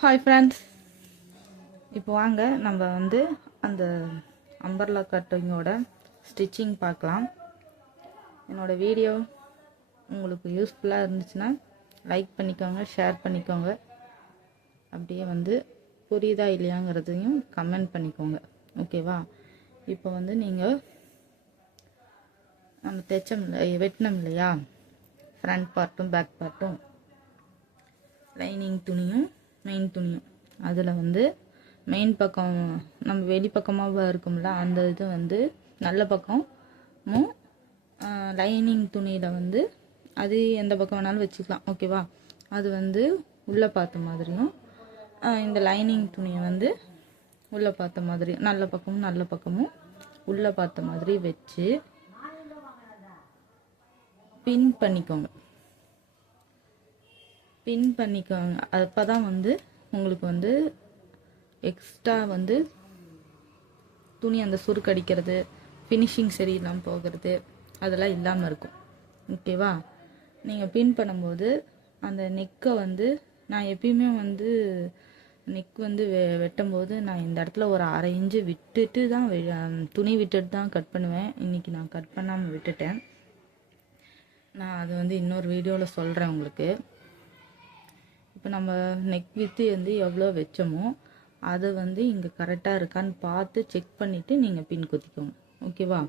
Hi friends, இப்போ வாங்க நம்ம வந்து அந்த அம்பர்லா கட்டிங்கோட ஸ்டிச்சிங் பார்க்கலாம். என்னோடய வீடியோ உங்களுக்கு யூஸ்ஃபுல்லாக இருந்துச்சுன்னா லைக் பண்ணிக்கோங்க, ஷேர் பண்ணிக்கோங்க. அப்படியே வந்து புரியுதா இல்லையாங்கிறதையும் கமெண்ட் பண்ணிக்கோங்க. ஓகேவா? இப்போ வந்து நீங்கள் நம்ம வெட்டினோம் இல்லையா, ஃப்ரண்ட் பார்ட்டும் பேக் பார்ட்டும், லைனிங் துணியும் மெயின் துணியும், அதில் வந்து மெயின் பக்கம் நம்ம வெளிப்பக்கமாக இருக்கும்ல, அந்த இது வந்து நல்ல பக்கமும் லைனிங் துணியில் வந்து அது எந்த பக்கம் வேணாலும் வச்சுக்கலாம். ஓகேவா? அது வந்து உள்ளே பார்த்த மாதிரியும், இந்த லைனிங் துணியை வந்து உள்ளே பார்த்த மாதிரி நல்ல பக்கமும் உள்ளே பார்த்த மாதிரி வச்சு பின் பண்ணிக்கோங்க. அப்போ தான் வந்து உங்களுக்கு வந்து எக்ஸ்ட்ரா வந்து துணி அந்த சுருக்கடிக்கிறது, ஃபினிஷிங் சரியில்லாமல் போகிறது அதெல்லாம் இல்லாமல் இருக்கும். ஓகேவா? நீங்கள் பின் பண்ணும்போது அந்த நெக்கை வந்து நான் எப்பயுமே வந்து நெக் வந்து வெட்டும்போது நான் இந்த இடத்துல ஒரு அரை இன்ச்சு விட்டுட்டு தான் துணி விட்டுட்டு தான் கட் பண்ணுவேன். இன்றைக்கி நான் கட் பண்ணாமல் விட்டுட்டேன். நான் அது வந்து இன்னொரு வீடியோவில் சொல்கிறேன் உங்களுக்கு. இப்போ நம்ம நெக் வித்து வந்து எவ்வளோ வச்சோமோ அதை வந்து இங்கே கரெக்டாக இருக்கான்னு பார்த்து செக் பண்ணிவிட்டு நீங்கள் பின் குத்திக்கோங்க. ஓகேவா?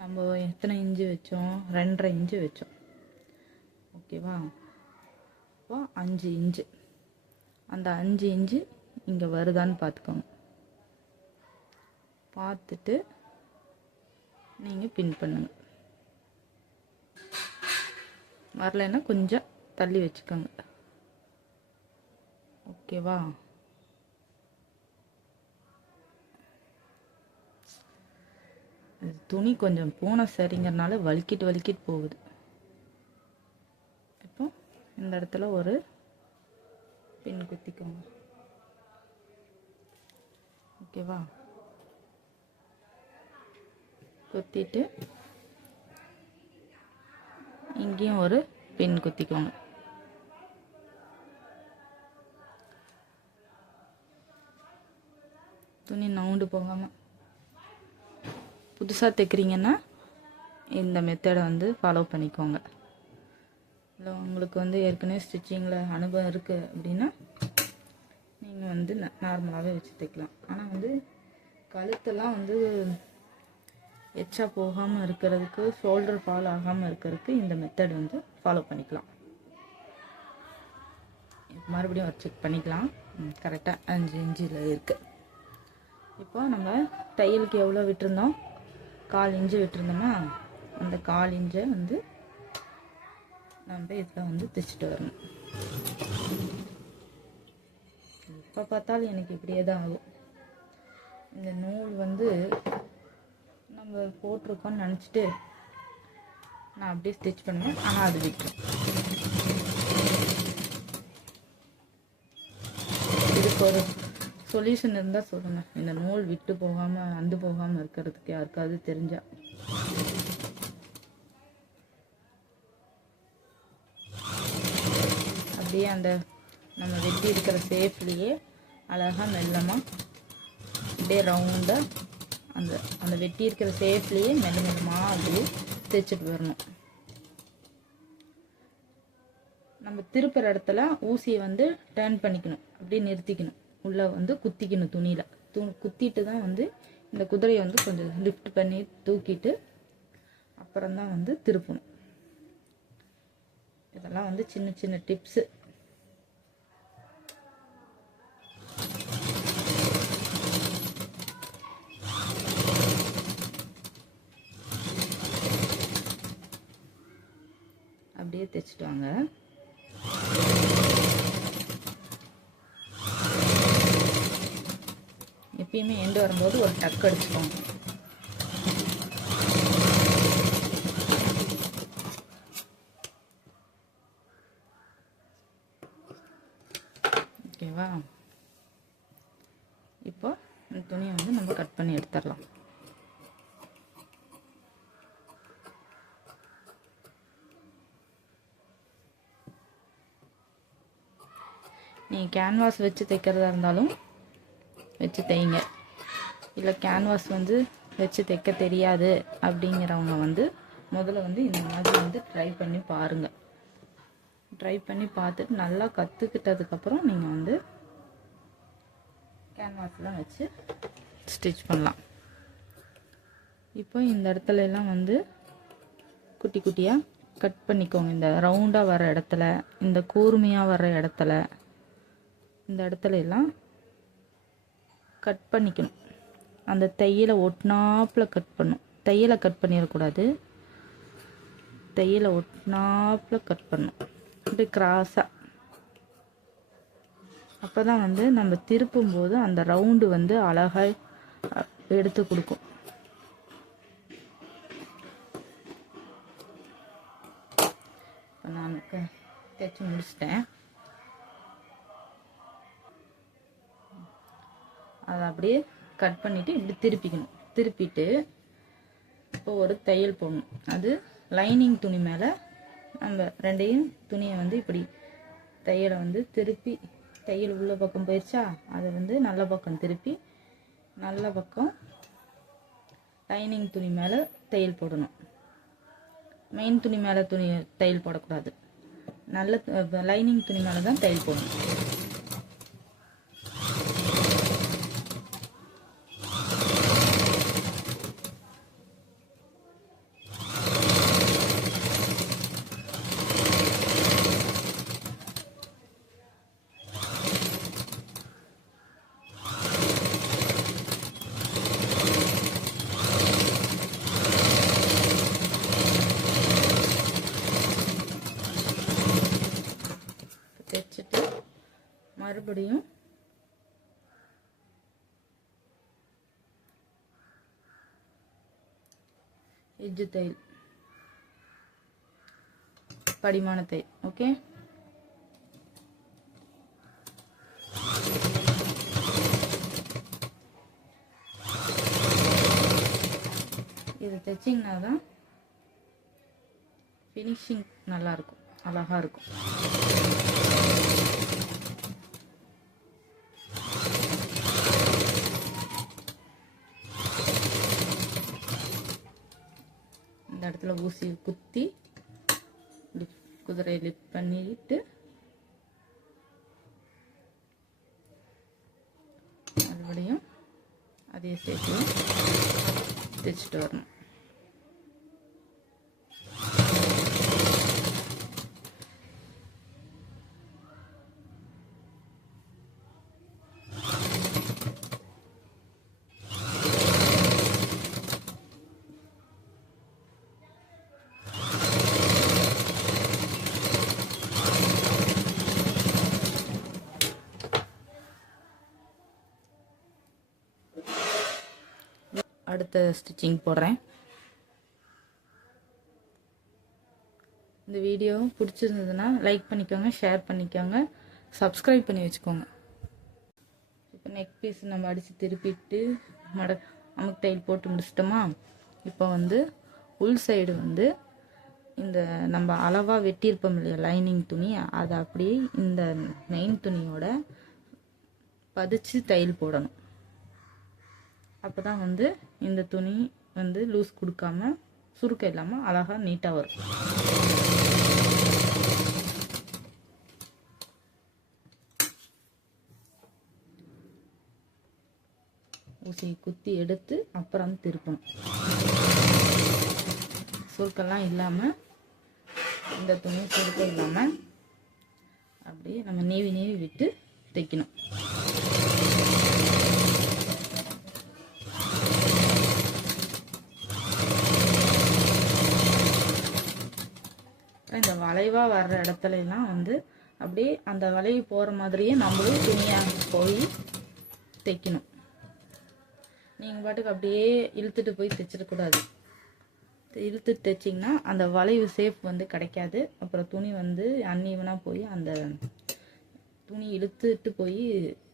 நம்ம எத்தனை இன்ச்சு வச்சோம்? 2.5 இன்ச்சு வச்சோம். ஓகேவா? இப்போ 5 இன்ச்சு, அந்த 5 இன்ச்சு இங்கே வருதான்னு பார்த்துக்கோங்க. பார்த்துட்டு நீங்கள் பின் பண்ணுங்க. வரலைன்னா கொஞ்சம் தள்ளி வச்சுக்கோங்க. ஓகேவா? துணி கொஞ்சம் பூனை சரிங்கிறனால வலிக்கிட்டு போகுது. இப்போ இந்த இடத்துல ஒரு பின் குத்திக்கோங்க. ஓகேவா? குத்திட்டு இங்கேயும் ஒரு பின் குத்திக்கோங்க. துணி நவுண்டு போகாமல். புதுசாக தைக்கிறீங்கன்னா இந்த மெத்தடை வந்து ஃபாலோ பண்ணிக்கோங்க. இல்லை உங்களுக்கு வந்து ஏற்கனவே ஸ்டிச்சிங்கில் அனுபவம் இருக்குது அப்படின்னா நீங்கள் வந்து நார்மலாகவே வச்சு தைக்கலாம். ஆனால் வந்து கழுத்தெல்லாம் வந்து எச்சா போகாமல் இருக்கிறதுக்கு, ஷோல்டர் ஃபால் ஆகாமல் இருக்கிறதுக்கு இந்த மெத்தட் வந்து ஃபாலோ பண்ணிக்கலாம். மறுபடியும் ஒரு செக் பண்ணிக்கலாம். கரெக்டாக 5 இன்ச்சில் இருக்குது. இப்போ நம்ம தையலுக்கு எவ்வளோ விட்டுருந்தோம்? 1/4 இன்ச்சு விட்டுருந்தோம்னா அந்த 1/4 இன்ச்சை வந்து நம்ம இதில் வந்து தைச்சிட்டு வரணும். இப்போ பார்த்தாலும் எனக்கு இப்படியே தான் ஆகும். இந்த நூல் வந்து நம்ம போட்டிருக்கோன்னு நினச்சிட்டு நான் அப்படியே ஸ்டிச் பண்ணுவேன். ஆனால் அது விட்டுரும். இதுக்கு ஒரு சொல்யூஷன் இருந்தால் சொல்லுங்கள். இந்த நூல் விட்டு போகாமல் அந்து போகாமல் இருக்கிறதுக்கு யாருக்காவது தெரிஞ்சா. அப்படியே அந்த நம்ம வெட்டி இருக்கிற ஷேப்லேயே அழகாக மெல்லமாக அப்படியே ரவுண்டாக அந்த அந்த வெட்டி இருக்கிற ஷேப்லேயே மெல்லமாக அப்படியே தைச்சிட்டு வரணும். நம்ம திருப்புற இடத்துல ஊசியை வந்து டர்ன் பண்ணிக்கணும், அப்படியே நிறுத்திக்கணும், உள்ளே வந்து குத்திக்கணும். துணியில் குத்திட்டு தான் வந்து இந்த குதிரையை வந்து கொஞ்சம் லிஃப்ட் பண்ணி தூக்கிட்டு அப்புறம்தான் வந்து திருப்பணும். இதெல்லாம் வந்து சின்ன சின்ன டிப்ஸு. அப்படியே தைச்சிட்டு வாங்க. எப்பயுமே எண்டு வரும்போது ஒரு டக் அடிச்சுக்கோங்க. ஓகேவா? இப்போ இந்த துணியை வந்து நம்ம கட் பண்ணி எடுத்துடலாம். நீங்கள் கேன்வாஸ் வச்சு தைக்கிறதா இருந்தாலும் வச்சு தைங்க. இல்லை கேன்வாஸ் வந்து வச்சு தைக்க தெரியாது அப்படிங்கிறவங்க வந்து முதல்ல வந்து இந்த மாதிரி வந்து ட்ரை பண்ணி பாருங்கள். ட்ரை பண்ணி பார்த்துட்டு நல்லா கற்றுக்கிட்டதுக்கப்புறம் நீங்கள் வந்து கேன்வாஸ்லாம் வச்சு ஸ்டிச் பண்ணலாம். இப்போ இந்த இடத்துல எல்லாம் வந்து குட்டி குட்டியாக கட் பண்ணிக்கோங்க. இந்த ரவுண்டாக வர இடத்துல, இந்த கூர்மையாக வர இடத்துல, இந்த இடத்துல எல்லாம் கட் பண்ணிக்கணும். அந்த தையலை ஒட்டினாப்பில் கட் பண்ணும். தையலை கட் பண்ணிடக்கூடாது, தையலை ஒட்டினாப்பில் கட் பண்ணும், இப்படி கிராஸாக. அப்போ தான் வந்து நம்ம திருப்பும்போது அந்த ரவுண்டு வந்து அழகாக எடுத்து கொடுக்கும். இப்போ நான் தைச்சி முடிச்சிட்டேன். அதை அப்படியே கட் பண்ணிவிட்டு இப்படி திருப்பிக்கணும். திருப்பிட்டு இப்போ ஒரு தையல் போடணும். அது லைனிங் துணி மேலே நம்ம ரெண்டையும் துணியை வந்து இப்படி தையலை வந்து திருப்பி, தையல் உள்ள பக்கம் போயிடுச்சா அதை வந்து நல்ல பக்கம் திருப்பி நல்ல பக்கம் லைனிங் துணி மேலே தையல் போடணும். மெயின் துணி மேலே தையல் போடக்கூடாது. நல்ல லைனிங் துணி மேலே தான் தையல் போடணும். தைச்சிட்டு மறுபடியும் எட்ஜ் தையல், படிமான தையல். ஓகே, இது தைச்சிங்கன்னா தான் ஃபினிஷிங் நல்லாயிருக்கும், அழகாக இருக்கும். இந்த இடத்துல ஊசி குத்தி குதிரை லிப் பண்ணிட்டு மறுபடியும் அதே சேர்த்து தைச்சிட்டு வரணும். அடுத்த ஸ்டிச்சிங் போடுறேன். இந்த வீடியோ பிடிச்சிருந்ததுன்னா லைக் பண்ணிக்கோங்க, ஷேர் பண்ணிக்கோங்க, சப்ஸ்கிரைப் பண்ணி வச்சுக்கோங்க. இப்போ நெக் பீஸ் நம்ம அடித்து திருப்பிட்டு நமக்கு தையல் போட்டு முடிச்சிட்டோமா. இப்போ வந்து உள் சைடு வந்து இந்த நம்ம அளவாக வெட்டியிருப்போம் இல்லையா லைனிங் துணி, அதை அப்படியே இந்த மெயின் துணியோட பதிச்சு தையல் போடணும். அப்போ தான் வந்து இந்த துணி வந்து லூஸ் கொடுக்காம சுருக்க இல்லாமல் அழகாக நீட்டாக வரும். ஊசியை குத்தி எடுத்து அப்புறம் திருப்பணும். சுருக்கெல்லாம் இல்லாமல், இந்த துணி சுருக்கம் இல்லாமல் அப்படியே நம்ம நீவி நீவி விட்டு தைக்கணும். இந்த வளைவாக வர்ற இடத்துல எல்லாம் வந்து அப்படியே அந்த வளைவு போகிற மாதிரியே நம்மளும் துணியாக போய் தைக்கணும். நீங்கள் பாட்டுக்கு அப்படியே இழுத்துட்டு போய் தைச்சிடக்கூடாது. இழுத்து தைச்சிங்கன்னா அந்த வளைவு ஷேப் வந்து கிடைக்காது. அப்புறம் துணி வந்து அன்ஈவனாக போய் அந்த துணி இழுத்துட்டு போய்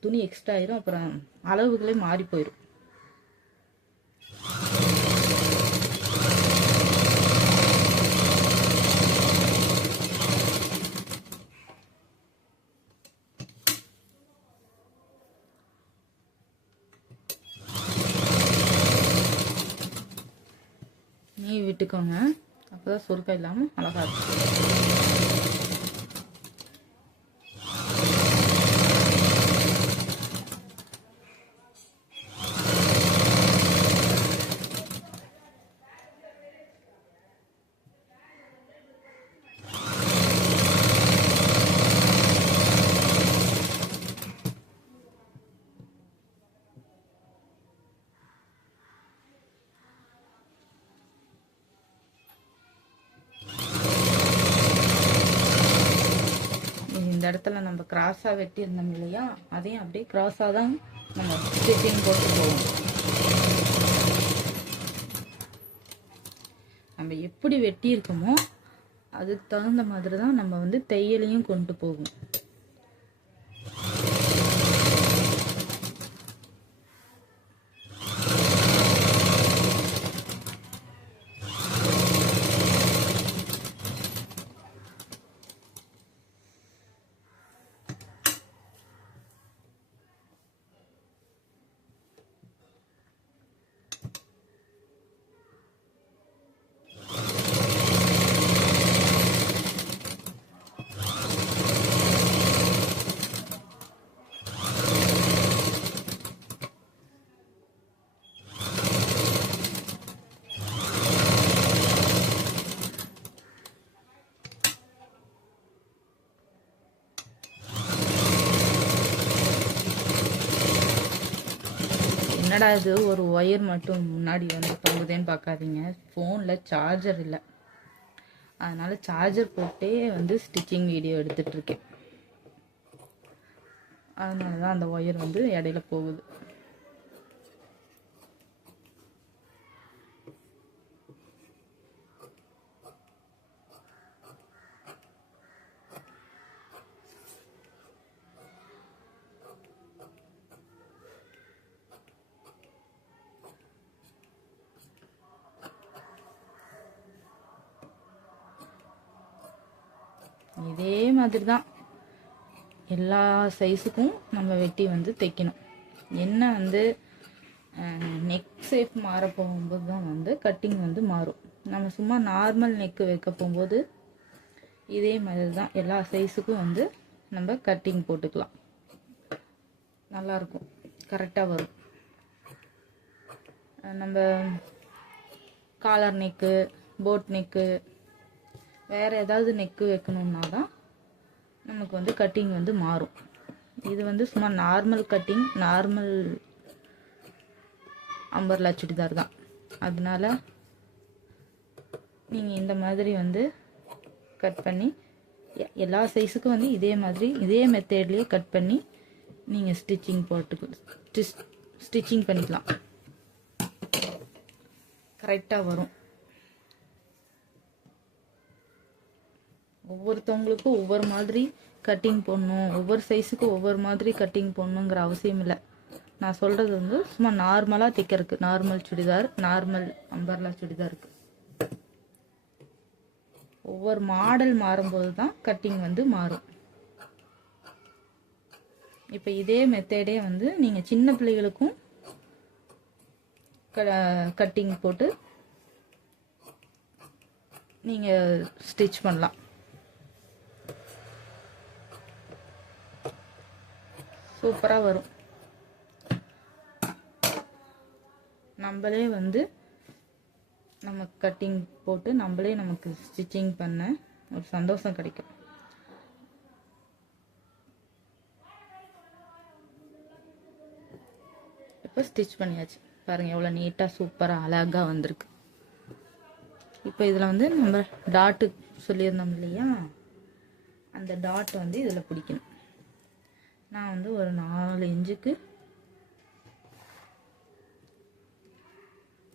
துணி எக்ஸ்ட்ரா ஆயிரும். அப்புறம் அளவுகளே மாறி போயிடும். விட்டுக்கோங்க. அப்போ தான் சுருக்கம் இல்லாமல் அழகாக இருக்கும். இந்த இடத்துல நம்ம கிராஸாக வெட்டியிருந்தோம் இல்லையா, அதையும் அப்படியே கிராஸாக தான் நம்ம ஸ்டிச்சிங் போட்டு போவோம். நம்ம எப்படி வெட்டியிருக்கோமோ அதுக்கு தகுந்த மாதிரி தான் நம்ம வந்து தையலையும் கொண்டு போகும். என்னடா இது ஒரு ஒயர் மட்டும் முன்னாடி வந்து தொங்குதேன்னு பார்க்காதீங்க. ஃபோனில் சார்ஜர் இல்லை, அதனால் சார்ஜர் போட்டே வந்து ஸ்டிச்சிங் வீடியோ எடுத்துகிட்ருக்கேன். அதனால தான் அந்த ஒயர் வந்து இடையில போகுது. இதே மாதிரி தான் எல்லா சைஸுக்கும் நம்ம வெட்டி வந்து தைக்கணும். என்ன வந்து நெக் ஷேப் மாற போகும்போது தான் வந்து கட்டிங் வந்து மாறும். நம்ம சும்மா நார்மல் நெக்கு வைக்க போகும்போது இதே மாதிரி தான் எல்லா சைஸுக்கும் வந்து நம்ம கட்டிங் போட்டுக்கலாம். நல்லாயிருக்கும், கரெக்டாக வரும். நம்ம காலர் நெக்கு, போட் நெக்கு, வேறு ஏதாவது நெக்கு வைக்கணுன்னா தான் நமக்கு வந்து கட்டிங் வந்து மாறும். இது வந்து சும்மா normal cutting, normal umbrella churidar தான். அதனால நீங்கள் இந்த மாதிரி வந்து கட் பண்ணி எல்லா சைஸுக்கும் வந்து இதே மாதிரி இதே மெத்தட்லேயே கட் பண்ணி நீங்கள் ஸ்டிச்சிங் பண்ணிக்கலாம். கரெக்டாக வரும். ஒவ்வொருத்தவங்களுக்கும் ஒவ்வொரு மாதிரி கட்டிங் போடணும், ஒவ்வொரு சைஸுக்கும் ஒவ்வொரு மாதிரி கட்டிங் போடணுங்கிற அவசியம் இல்லை. நான் சொல்கிறது வந்து சும்மா நார்மலாக தைக்கிறதுக்கு, நார்மல் சுடிதார், நார்மல் அம்பர்லா சுடிதாருக்கு. ஒவ்வொரு மாடல் மாறும்போது தான் கட்டிங் வந்து மாறும். இப்போ இதே மெத்தடே வந்து நீங்கள் சின்ன பிள்ளைகளுக்கும் கட்டிங் போட்டு நீங்கள் ஸ்டிச் பண்ணலாம். சூப்பராக வரும். நம்மளே வந்து நம்ம கட்டிங் போட்டு நம்மளே நமக்கு ஸ்டிச்சிங் பண்ண ஒரு சந்தோஷம் கிடைக்கும். இப்போ ஸ்டிச் பண்ணியாச்சு பாருங்கள், எவ்வளோ நீட்டாக சூப்பராக அழகாக வந்திருக்கு. இப்போ இதில் வந்து நம்ம டாட்டு சொல்லியிருந்தோம் இல்லையா, அந்த டாட் வந்து இதில் பிடிக்கணும். நான் வந்து ஒரு 4 இன்ச்சுக்கு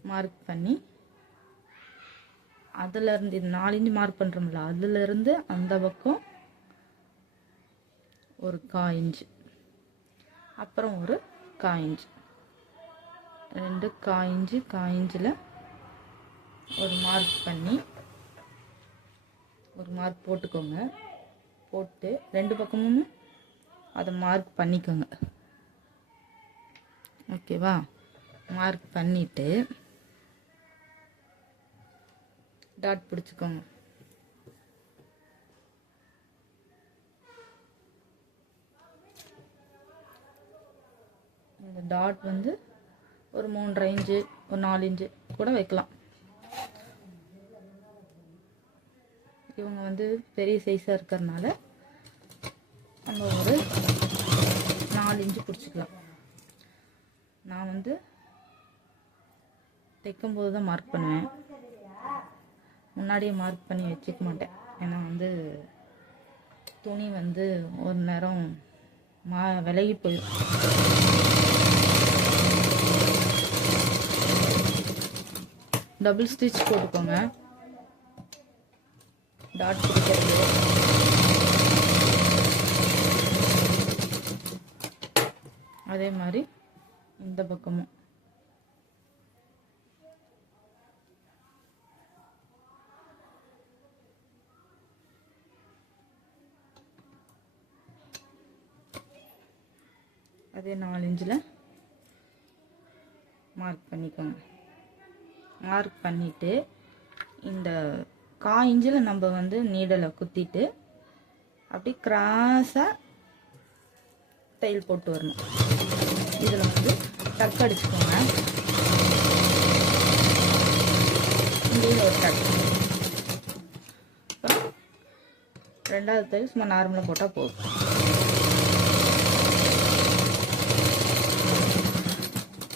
மார்க் பண்ணி அதிலிருந்து 4 இன்ச்சு மார்க் பண்ணுறோம்ல, அதிலிருந்து அந்த பக்கம் ஒரு 1/4 இன்ச்சு, அப்புறம் ஒரு 1/4 இன்ச்சு, 2 1/4 இன்ச்சு 1/4 இன்ச்சில் ஒரு மார்க் பண்ணி ஒரு மார்க் போட்டுக்கோங்க. போட்டு 2 பக்கமும் அதை மார்க் பண்ணிக்கோங்க. ஓகேவா? மார்க் பண்ணிவிட்டு டாட் பிடிச்சிக்கோங்க. இந்த டாட் வந்து ஒரு 3.5 இன்ச்சு ஒரு 4 இன்ச்சு கூட வைக்கலாம். இவங்க வந்து பெரிய சைஸாக இருக்கிறதுனால நம்ம ஒரு 4 இன்ச்சு பிடிச்சிக்கலாம். நான் வந்து தைக்கும்போது தான் மார்க் பண்ணுவேன், முன்னாடியே மார்க் பண்ணி வச்சுக்க மாட்டேன். ஏன்னா வந்து துணி வந்து ஒரு நேரம் விலகி போயிடும். டபுள் ஸ்டிச் போட்டுக்கோங்க. டாட் பிடிக்கிறது அதே மாதிரி இந்த பக்கமும் அதே 4 இன்ச்சில் மார்க் பண்ணிக்கோங்க. மார்க் பண்ணிவிட்டு இந்த 1/4 இன்ச்சில் நம்ம வந்து நீடலை குத்திட்டு அப்படி கிராஸாக தையல் போட்டு வரணும். இதில் வந்து டக் அடிச்சுக்கோங்க. இதில் ஒரு டக். அப்புறம் 2வது தையல் சும்மா நார்மலாக போட்டால் போதும்.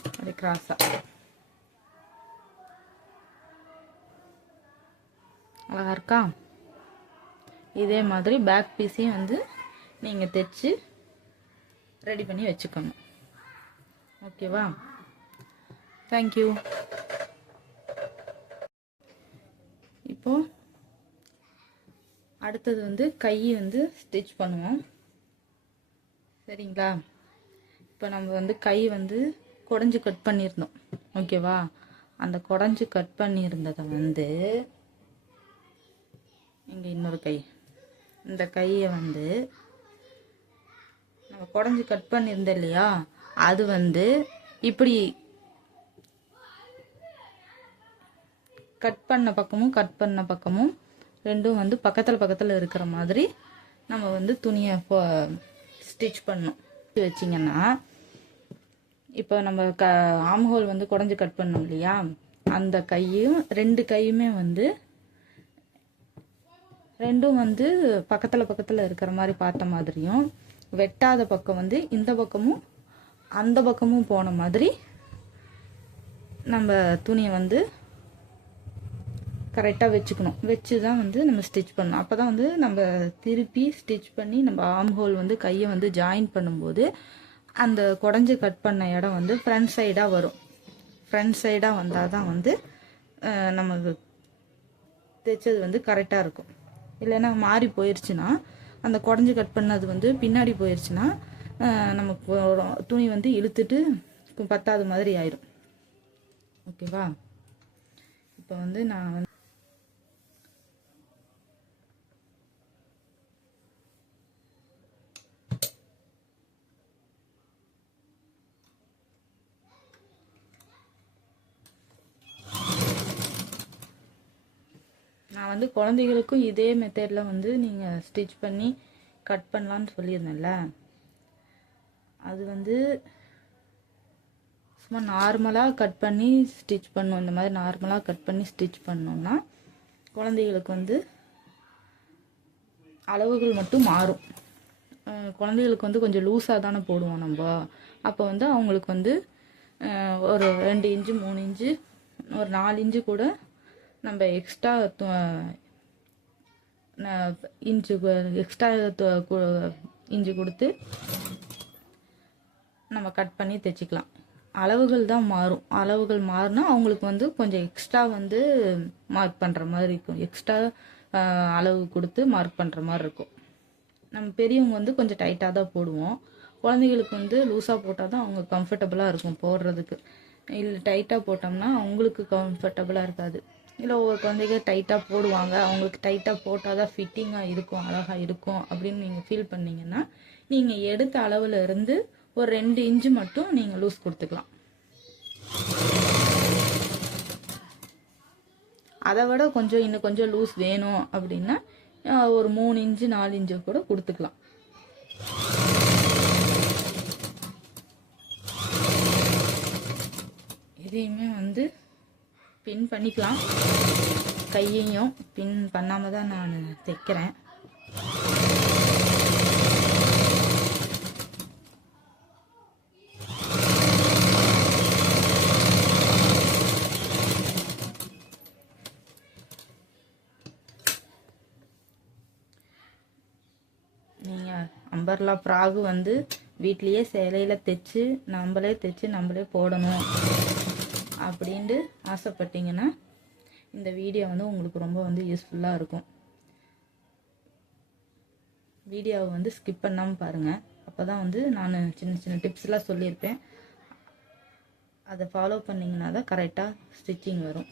அப்படி கிராஸாக அழகா இருக்கா? இதே மாதிரி பேக் பீஸையும் வந்து நீங்கள் தைச்சு ரெடி பண்ணி வச்சுக்கோங்க. ஓகேவா? தேங்க்யூ. இப்போ அடுத்தது வந்து கை வந்து ஸ்டிச் பண்ணுவோம். சரிங்களா? இப்போ நம்ம வந்து கை வந்து குடஞ்சி கட் பண்ணியிருந்தோம். ஓகேவா? அந்த குடஞ்சி கட் பண்ணியிருந்ததை வந்து இங்கே இன்னொரு கை, இந்த கையை வந்து நம்ம குடஞ்சி கட் பண்ணியிருந்தோம் இல்லையா, அது வந்து இப்படி கட் பண்ண பக்கமும் ரெண்டும் வந்து பக்கத்தில் இருக்கிற மாதிரி நம்ம வந்து துணியை ஸ்டிச் பண்ணணும். வச்சிங்கன்னா இப்போ நம்ம ஆம்ஹோல் வந்து குடஞ்சி கட் பண்ணோம் இல்லையா, அந்த கையும் 2 கையுமே வந்து ரெண்டும் வந்து பக்கத்தில் இருக்கிற மாதிரி பார்த்த மாதிரியும், வெட்டாத பக்கம் வந்து இந்த பக்கமும் அந்த பக்கமும் போன மாதிரி நம்ம துணியை வந்து கரெக்டாக வச்சுக்கணும். வச்சு தான் வந்து நம்ம ஸ்டிச் பண்ணணும். அப்போ தான் வந்து நம்ம திருப்பி ஸ்டிச் பண்ணி நம்ம ஆம் ஹோல் வந்து கையை வந்து ஜாயின் பண்ணும்போது அந்த குடஞ்சி கட் பண்ண இடம் வந்து ஃப்ரண்ட் சைடாக வரும். ஃப்ரண்ட் சைடாக வந்தால் தான் வந்து நமக்கு தைச்சது வந்து கரெக்டாக இருக்கும். இல்லைன்னா மாறி போயிடுச்சுன்னா, அந்த குடஞ்சி கட் பண்ணது வந்து பின்னாடி போயிடுச்சுன்னா நமக்கு துணி வந்து இழுத்துட்டு பத்தாத மாதிரி ஆயிடும். ஓகேவா? இப்போ வந்து நான் வந்து குழந்தைகளுக்கும் இதே மெத்தடில் வந்து நீங்கள் ஸ்டிச் பண்ணி கட் பண்ணலான்னு சொல்லியிருந்தேன்ல, அது வந்து சும்மா நார்மலாக கட் பண்ணி ஸ்டிச் பண்ணணும். இந்த மாதிரி நார்மலாக கட் பண்ணி ஸ்டிச் பண்ணோம்னா குழந்தைகளுக்கு வந்து அளவுகள் மட்டும் மாறும். குழந்தைகளுக்கு வந்து கொஞ்சம் லூஸாக தானே போடுவோம் நம்ம. அப்போ வந்து அவங்களுக்கு வந்து ஒரு 2 இன்ச்சு 3 இன்ச்சு ஒரு 4 இன்ச்சு கூட நம்ம எக்ஸ்ட்ரா இன்ச்சு கொடுத்து நம்ம கட் பண்ணி தைச்சிக்கலாம். அளவுகள் தான் மாறும். அளவுகள் மாறினா அவங்களுக்கு வந்து கொஞ்சம் எக்ஸ்ட்ரா வந்து மார்க் பண்ணுற மாதிரி இருக்கும். எக்ஸ்ட்ரா அளவு கொடுத்து மார்க் பண்ணுற மாதிரி இருக்கும். நம்ம பெரியவங்க வந்து கொஞ்சம் டைட்டாக தான் போடுவோம். குழந்தைகளுக்கு வந்து லூஸாக போட்டால் தான் அவங்க கம்ஃபர்டபுளாக இருக்கும் போடுறதுக்கு. இல்லை டைட்டாக போட்டோம்னா அவங்களுக்கு கம்ஃபர்டபுளாக இருக்காது. இல்லை ஒவ்வொரு குழந்தைங்க டைட்டாக போடுவாங்க, அவங்களுக்கு டைட்டாக போட்டால் தான் ஃபிட்டிங்காக இருக்கும், அழகாக இருக்கும் அப்படின்னு நீங்கள் ஃபீல் பண்ணிங்கன்னா நீங்கள் எடுத்த அளவில் இருந்து ஒரு 2 இன்ச்சு மட்டும் நீங்கள் லூஸ் கொடுத்துக்கலாம். அதை விட கொஞ்சம் இன்னும் கொஞ்சம் லூஸ் வேணும் அப்படின்னா ஒரு 3 இன்ச்சு 4 இன்ச்சு கூட கொடுத்துக்கலாம். இதையுமே வந்து பின் பண்ணிக்கலாம். கையையும் பின் பண்ணாமல் தான் நான் தைக்கிறேன். நீங்கள் அம்பர்லா ஃப்ராகு வந்து வீட்லேயே சேலையில் தைச்சு நம்மளே போடணும் அப்படின்ட்டு ஆசைப்பட்டீங்கன்னா இந்த வீடியோ வந்து உங்களுக்கு ரொம்ப வந்து யூஸ்ஃபுல்லாக இருக்கும். வீடியோவை வந்து ஸ்கிப் பண்ணாமல் பாருங்கள். அப்போ தான் வந்து நான் சின்ன சின்ன டிப்ஸ்லாம் சொல்லியிருப்பேன். அதை ஃபாலோ பண்ணிங்கன்னா தான் கரெக்டாக ஸ்டிச்சிங் வரும்.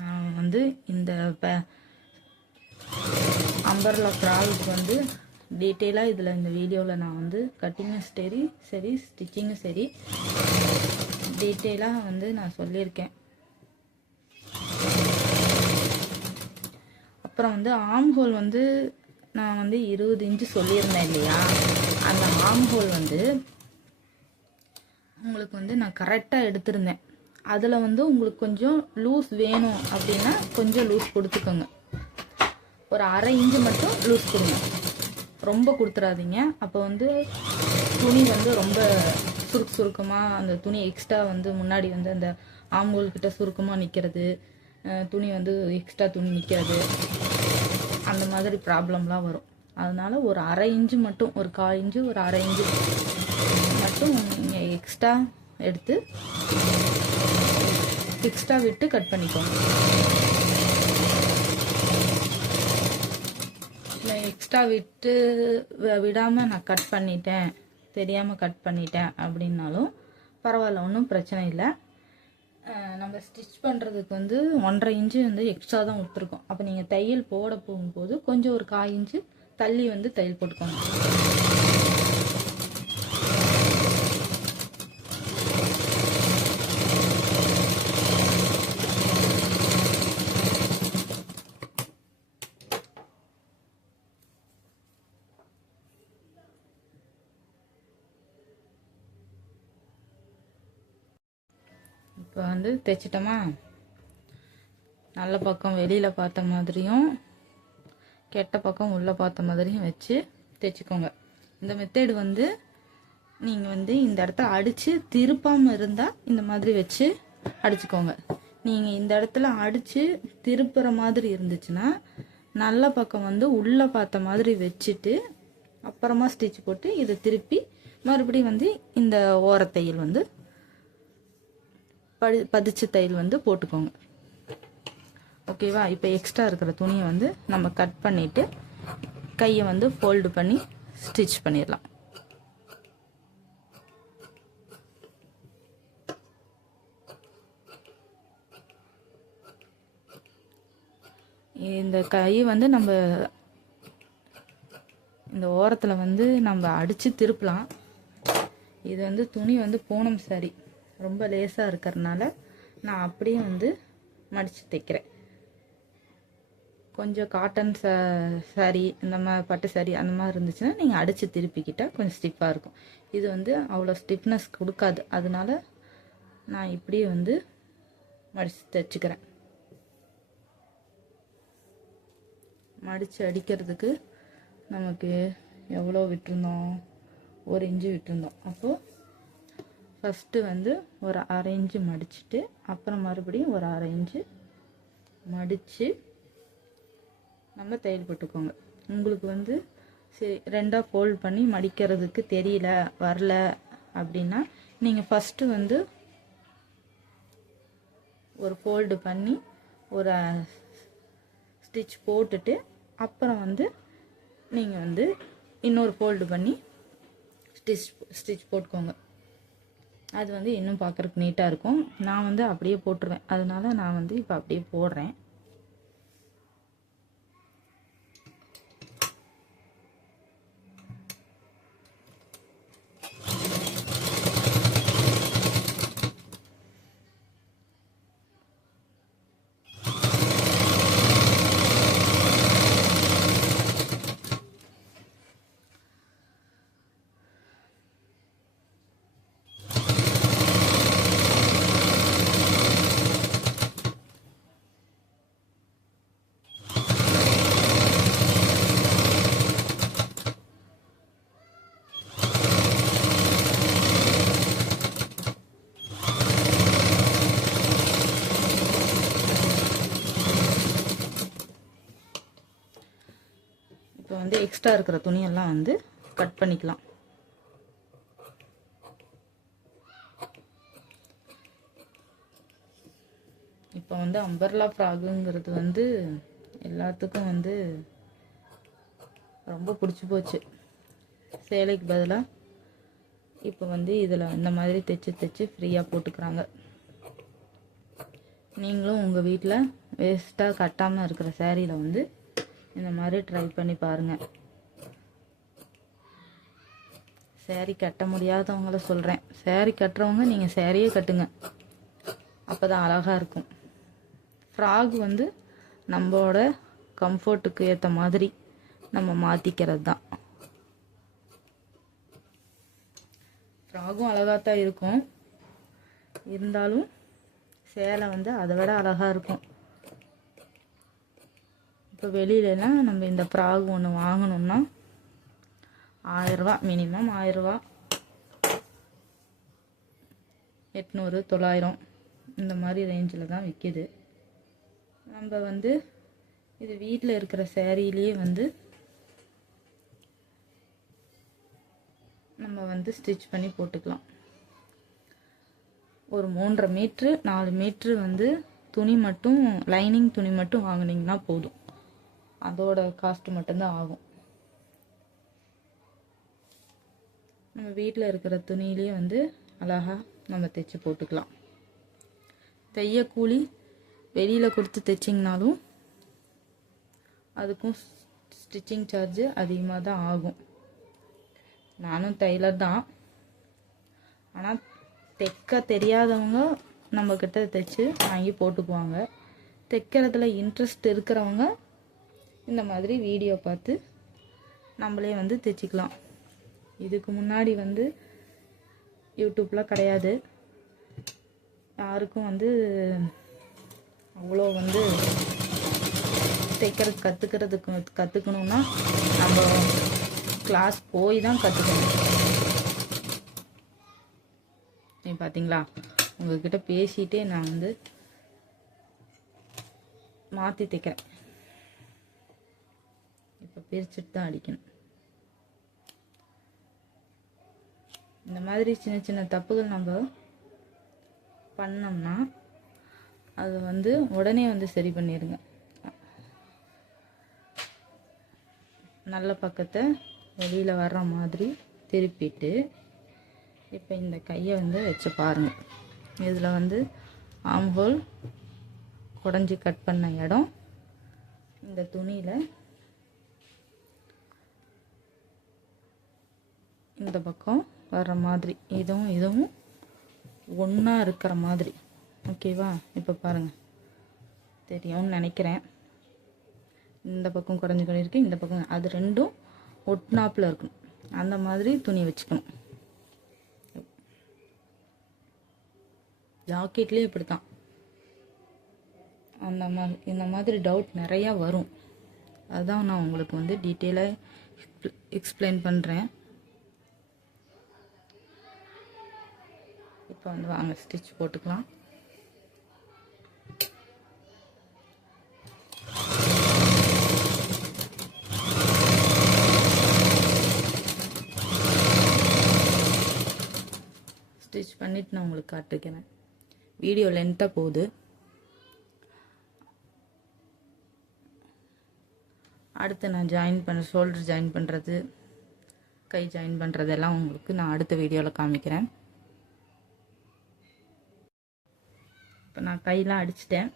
நான் வந்து இந்த அம்பர்லா ஃப்ராகுக்கு வந்து டீட்டெயிலாக இதில் இந்த வீடியோவில் நான் வந்து கட்டிங்கும் சரி ஸ்டிச்சிங்கும் சரி டீட்டெயிலாக வந்து நான் சொல்லியிருக்கேன். அப்புறம் வந்து ஆம் ஹோல் வந்து நான் வந்து 20 இன்ச்சு சொல்லியிருந்தேன் இல்லையா, அந்த ஆம் ஹோல் வந்து உங்களுக்கு வந்து நான் கரெக்டாக எடுத்திருந்தேன். அதில் வந்து உங்களுக்கு கொஞ்சம் லூஸ் வேணும் அப்படின்னா கொஞ்சம் லூஸ் கொடுத்துக்கோங்க. ஒரு 1/2 இன்ச்சு மட்டும் லூஸ் கொடுங்க, ரொம்ப கொடுத்துடாதீங்க. அப்போ வந்து துணி வந்து ரொம்ப சுருக்கமாக அந்த துணி எக்ஸ்ட்ரா வந்து முன்னாடி வந்து அந்த ஆம்பூல்கிட்ட சுருக்கமாக நிற்கிறது, துணி வந்து எக்ஸ்ட்ரா துணி நிற்கிறது, அந்த மாதிரி ப்ராப்ளம்லாம் வரும். அதனால் ஒரு 1/2 இன்ச்சு மட்டும், ஒரு 1/4 இன்ச்சு ஒரு 1/2 இன்ச்சு மட்டும் நீங்கள் எக்ஸ்ட்ரா எடுத்து எக்ஸ்ட்ரா விட்டு கட் பண்ணிக்கோங்க. எக்ஸ்ட்ரா விடாமல் நான் கட் பண்ணிட்டேன், தெரியாமல் கட் பண்ணிட்டேன் அப்படின்னாலும் பரவாயில்ல, ஒன்றும் பிரச்சனை இல்லை. நம்ம ஸ்டிச் பண்ணுறதுக்கு வந்து 1/2 இன்ச்சு வந்து எக்ஸ்ட்ரா தான் விட்டுருக்கோம். அப்போ நீங்கள் தையல் போட போகும்போது கொஞ்சம் ஒரு 1/4 இன்ச்சு தள்ளி வந்து தையல் போட்டுக்கோங்க. இப்போ வந்து தைச்சிட்டோமா, நல்ல பக்கம் வெளியில் பார்த்த மாதிரியும் கெட்ட பக்கம் உள்ளே பார்த்த மாதிரியும் வச்சு தைச்சிக்கோங்க. இந்த மெத்தேடு வந்து நீங்கள் வந்து இந்த இடத்த அடித்து திருப்பாமல் இருந்தால் இந்த மாதிரி வச்சு அடிச்சுக்கோங்க. நீங்கள் இந்த இடத்துல அடித்து திருப்புற மாதிரி இருந்துச்சுன்னா நல்ல பக்கம் வந்து உள்ளே பார்த்த மாதிரி வச்சுட்டு அப்புறமா ஸ்டிச் போட்டு இதை திருப்பி மறுபடியும் வந்து இந்த ஓரத்தையில் வந்து பதிச்சு தையல் வந்து போட்டுக்கோங்க. ஓகேவா? இப்போ எக்ஸ்ட்ரா இருக்கிற துணியை வந்து நம்ம கட் பண்ணிவிட்டு கையை வந்து ஃபோல்டு பண்ணி ஸ்டிச் பண்ணிடலாம். இந்த கை வந்து நம்ம இந்த ஓரத்தில் வந்து நம்ம அடித்து திருப்பலாம். இது வந்து துணி வந்து பூனம் சாரி ரொம்ப லேசாக இருக்கிறதுனால நான் அப்படியே வந்து மடித்து தைக்கிறேன். கொஞ்சம் காட்டன் சாரி இந்த மாதிரி பட்டு சாரி அந்த மாதிரி இருந்துச்சுன்னா நீங்கள் அடித்து திருப்பிக்கிட்டால் கொஞ்சம் ஸ்டிஃபாக இருக்கும். இது வந்து அவ்வளோ ஸ்டிஃப்னஸ் கொடுக்காது, அதனால நான் இப்படியே வந்து மடித்து தைச்சிக்கிறேன். மடித்து அடிக்கிறதுக்கு நமக்கு எவ்வளோ விட்டுருந்தோம், 1 இன்ச்சு விட்டுருந்தோம். அப்போது ஃபஸ்ட்டு வந்து ஒரு 1/2 இன்ச்சு மடிச்சுட்டு அப்புறம் மறுபடியும் ஒரு 1/2 இன்ச்சு மடித்து நம்ம தையல் போட்டுக்கோங்க. உங்களுக்கு வந்து சரி 2ஆக ஃபோல்ட் பண்ணி மடிக்கிறதுக்கு வரல அப்படின்னா நீங்கள் ஃபஸ்ட்டு வந்து ஒரு ஃபோல்டு பண்ணி ஒரு ஸ்டிச் போட்டுட்டு அப்புறம் வந்து நீங்கள் வந்து இன்னொரு ஃபோல்டு பண்ணி ஸ்டிச் போட்டுக்கோங்க. அது வந்து இன்னும் பார்க்குறதுக்கு நீட்டாக இருக்கும். நான் வந்து அப்படியே போட்டுருவேன், அதனால நான் வந்து இப்போ அப்படியே போடுறேன். எக்ஸ்ட்ரா இருக்கிற துணியெல்லாம் வந்து கட் பண்ணிக்கலாம். இப்போ வந்து அம்பர்லா ஃப்ராகுங்கிறது வந்து எல்லாத்துக்கும் வந்து ரொம்ப பிடிச்சி போச்சு. சேலைக்கு பதிலாக இப்போ வந்து இதில் இந்த மாதிரி தைச்சு ஃப்ரீயாக போட்டுக்கிறாங்க. நீங்களும் உங்கள் வீட்டில் வேஸ்ட்டாக கட்டாமல் இருக்கிற சேரீயில் வந்து இந்த மாதிரி ட்ரை பண்ணி பாருங்கள். சேரீ கட்ட முடியாதவங்கள சொல்கிறேன், சேரீ கட்டுறவங்க நீங்கள் சேரீயே கட்டுங்க, அப்போ தான் அழகாக இருக்கும். ஃப்ராக் வந்து நம்மளோட கம்ஃபர்ட்டுக்கு ஏற்ற மாதிரி நம்ம மாற்றிக்கிறது தான். ஃப்ராகும் அழகாக தான் இருக்கும், இருந்தாலும் சேலை வந்து அதை விட அழகாக இருக்கும். இப்போ வெளியிலலாம் நம்ம இந்த ஃப்ராக் ஒன்று வாங்கணும்னா 1000 ரூபா, மினிமம் 1000 ரூபா, 800, 900 இந்த மாதிரி ரேஞ்சில் தான் விற்கிது. நம்ம வந்து இது வீட்டில் இருக்கிற சேரீலேயே வந்து நம்ம வந்து ஸ்டிச் பண்ணி போட்டுக்கலாம். ஒரு 3.5 மீட்ரு 4 மீட்ரு வந்து துணி மட்டும், லைனிங் துணி மட்டும் வாங்கினீங்கன்னா போதும். அதோட காஸ்ட்டு மட்டும்தான் ஆகும். நம்ம வீட்டில் இருக்கிற துணியிலேயே வந்து அழகாக நம்ம தைச்சி போட்டுக்கலாம். தைய கூலி வெளியில் கொடுத்து தைச்சிங்கனாலும் அதுக்கும் ஸ்டிச்சிங் சார்ஜு அதிகமாக தான் ஆகும். நானும் டைலர் தான், ஆனால் தைக்க தெரியாதவங்க நம்மக்கிட்ட தைச்சி வாங்கி போட்டுக்குவாங்க. தைக்கிறதுல இன்ட்ரெஸ்ட் இருக்கிறவங்க இந்த மாதிரி வீடியோ பார்த்து நம்மளே வந்து தைச்சிக்கலாம். இதுக்கு முன்னாடி வந்து யூடியூப்லாம் கிடையாது, யாருக்கும் வந்து அவ்வளோ வந்து கற்றுக்கணுன்னா நம்ம கிளாஸ் போய் தான் கற்றுக்கணும். பார்த்தீங்களா, உங்ககிட்ட பேசிகிட்டே நான் வந்து மாற்றி தைக்கிறேன். இப்போ பிரிச்சுட்டு தான் அடிக்கணும். இந்த மாதிரி சின்ன சின்ன தப்புகள் நம்ம பண்ணோம்னா அது வந்து உடனே வந்து சரி பண்ணிடுங்க. நல்ல பக்கத்தை வெளியில் வர்ற மாதிரி திருப்பிட்டு இப்போ இந்த கையை வந்து வச்சு பாருங்கள். இதில் வந்து ஆம்ஹோல் குடஞ்சி கட் பண்ண இடம் இந்த துணியில் இந்த பக்கம் வர்ற மாதிரி, இதுவும் ஒன்றா இருக்கிற மாதிரி. ஓகேவா? இப்போ பாருங்கள், தெரியும்னு நினைக்கிறேன். இந்த பக்கம் குறைஞ்சி இருக்கு, இந்த பக்கம், அது ரெண்டும் ஒட்னாப்பில் இருக்கணும். அந்த மாதிரி துணி வச்சுக்கணும். ஜாக்கெட்லேயே இப்படி தான். இந்த மாதிரி டவுட் நிறையா வரும். அதுதான் நான் உங்களுக்கு வந்து டீட்டெயிலாக எக்ஸ்பிளைன் பண்ணுறேன். இப்போ வந்து வாங்க ஸ்டிச் போட்டுக்கலாம். ஸ்டிச் பண்ணிவிட்டு நான் உங்களுக்கு காட்டுக்கிறேன். வீடியோ லென்த்தாக போகுது. அடுத்து நான் ஷோல்டர் ஜாயின் பண்ணுறது, கை ஜாயின் பண்ணுறதெல்லாம் உங்களுக்கு நான் அடுத்த வீடியோவில் காமிக்கிறேன். இப்போ நான் கையெல்லாம் அடிச்சிட்டேன்,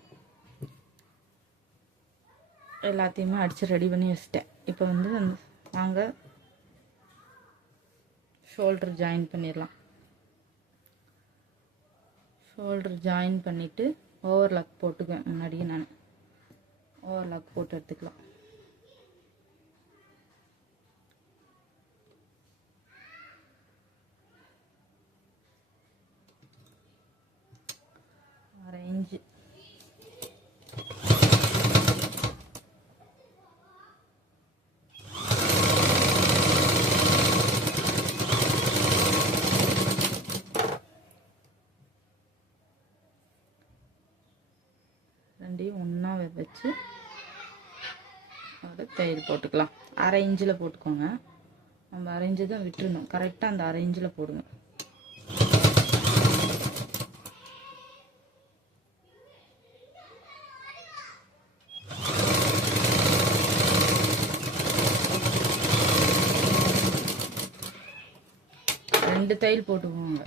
எல்லாத்தையுமே அடித்து ரெடி பண்ணி வச்சிட்டேன். இப்போ வந்து வாங்க ஷோல்டர் ஜாயின் பண்ணிடலாம். ஷோல்டர் ஜாயின் பண்ணிவிட்டு ஓவர்லாக் போட்டுக்குவேன். முன்னாடியே நான் ஓவர்லாக் போட்டு எடுத்துக்கலாம். அரேஞ்சு ரெண்டையும் ஒன்றா வச்சு ஒரு தையல் போட்டுக்கலாம். அரை இன்ச்சில் போட்டுக்கோங்க. நம்ம அரை இன்ச்சு தான் விட்டுருணும். கரெக்டாக அந்த அரை இன்ச்சில் போடுங்க. ரெண்டு தையல் போட்டுக்குவோங்க.